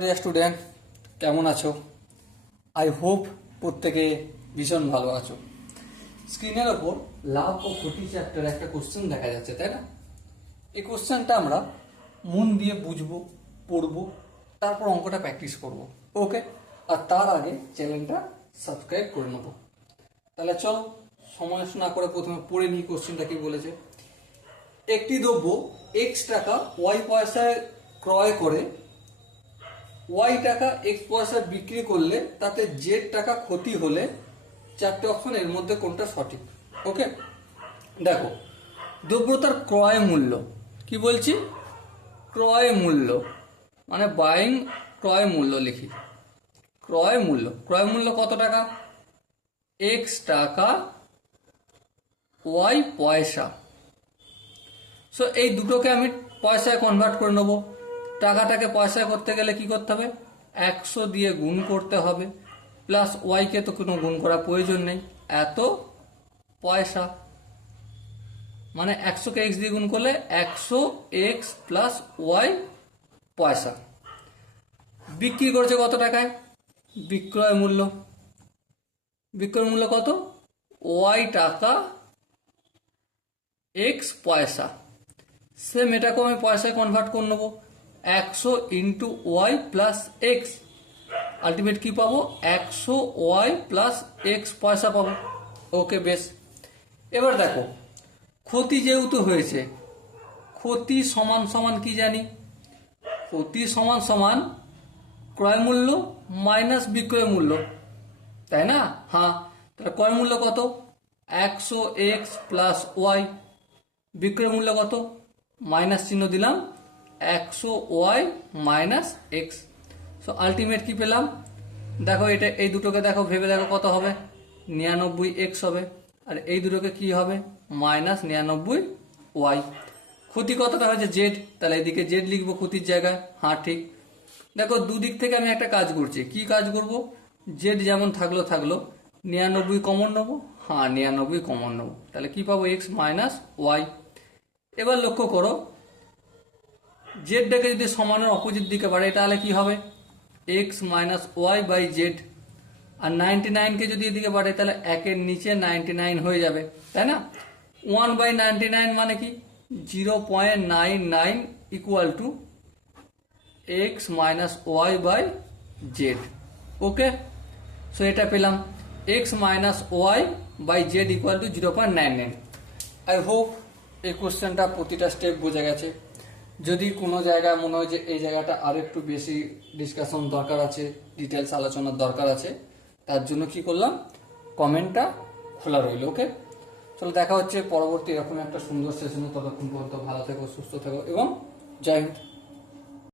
Dear student, কেমন আছো? I hope প্রত্যেকে ভীষণ ভালো আছো। স্ক্রিনের ওপর লাভ ও ক্ষতি চ্যাপ্টার একটা কোশ্চেন দেখা যাচ্ছে, তাই না? এই কোশ্চেনটা আমরা মন দিয়ে বুঝবো, পড়বো, তারপর অঙ্কটা প্র্যাকটিস করব। ওকে? আর তার আগে চ্যানেলটা সাবস্ক্রাইব করে নেবো। তাহলে চলো সময় না করে প্রথমে পড়ে নিই কোশ্চেনটা কি বলেছে। একটি দ্রব্য এক্স টাকা ওয়াই পয়সায় ক্রয় করে ওয়াই টাকা এক্স পয়সা বিক্রি করলে তাতে জেড টাকা ক্ষতি হলে চারটে অপশন এর মধ্যে কোনটা সঠিক? ওকে, দেখো, দ্রব্যতার ক্রয় মূল্য কি বলছি? ক্রয় মূল্য মানে বাইং ক্রয় মূল্য লিখি। ক্রয় মূল্য কত টাকা? এক্স টাকা ওয়াই পয়সা। সো এই দুটোকে আমি পয়সায় কনভার্ট করে নেবো। টাকাটাকে পয়সায় করতে গেলে কি করতে হবে? 100 দিয়ে গুণ করতে হবে, প্লাস ওয়াইকে তো কোনো গুণ করার প্রয়োজন নেই, এত পয়সা। মানে 100কে এক্স দিয়ে গুণ করলে 100 এক্স প্লাস ওয়াই পয়সা। বিক্রি করছে কত টাকায়? বিক্রয় মূল্য কত? ওয়াই টাকা এক্স পয়সা। সেম এটাকেও আমি পয়সায় কনভার্ট করে নেবো। 100 into y plus x, ultimate কি পাবো? 100 ওয়াই প্লাস এক্স পয়সা পাবো। ওকে, বেশ। এবার দেখো, ক্ষতি যেহেতু হয়েছে, ক্ষতি সমান সমান কি জানি? ক্ষতি সমান সমান ক্রয় মূল্য মাইনাস বিক্রয় মূল্য, তাই না? হ্যাঁ, তাহলে ক্রয় মূল্য কত? 100 এক্স প্লাস ওয়াই। বিক্রয় মূল্য কত? মাইনাস চিহ্ন দিলাম, 100 y minus x. So ultimate কি পেলাম? দেখো, এটা এই দুটোকে দেখো, ভেবে দেখো কত হবে? 99 এক্স হবে। আর এই দুটোকে কি হবে? Minus 99 y. ক্ষতি কতটা হয়েছে? জেড, তাহলে এদিকে জেড লিখবো ক্ষতির জায়গায়। হ্যাঁ, ঠিক। দেখো, দুদিক থেকে আমি একটা কাজ করছি। কি কাজ করব? জেড যেমন থাকলো 99 কমন নেবো। হ্যাঁ, 99 কমন নেবো। তাহলে কি পাবো? X minus y. এবার লক্ষ্য করো, জেডটাকে যদি সমানের অপোজিট দিকে বাড়াই তাহলে কি হবে? X minus Y by Z. আর 99কে যদি এদিকে বাড়াই তাহলে একের নিচে 99 হয়ে যাবে, তাই না? 1/99 মানে কি? 0.99 equal to x minus Y by z. Okay, so এটা পেলাম, x minus Y by z equal to 0.99। I hope এই কোশ্চেনটা প্রতিটা স্টেপ বোঝা গেছে। যদি কোনো জায়গায় মনে হয় যে এই জায়গাটা আর একটু বেশি ডিসকাশন দরকার আছে, ডিটেলস আলোচনার দরকার আছে, তার জন্য কি করলাম? কমেন্টটা খোলা রইল। ওকে, চলো দেখা হচ্ছে পরবর্তী এরকম একটা সুন্দর সেশনে। ততক্ষণ পর্যন্ত ভালো থেকো, সুস্থ থেকো এবং জয় হিন্দ।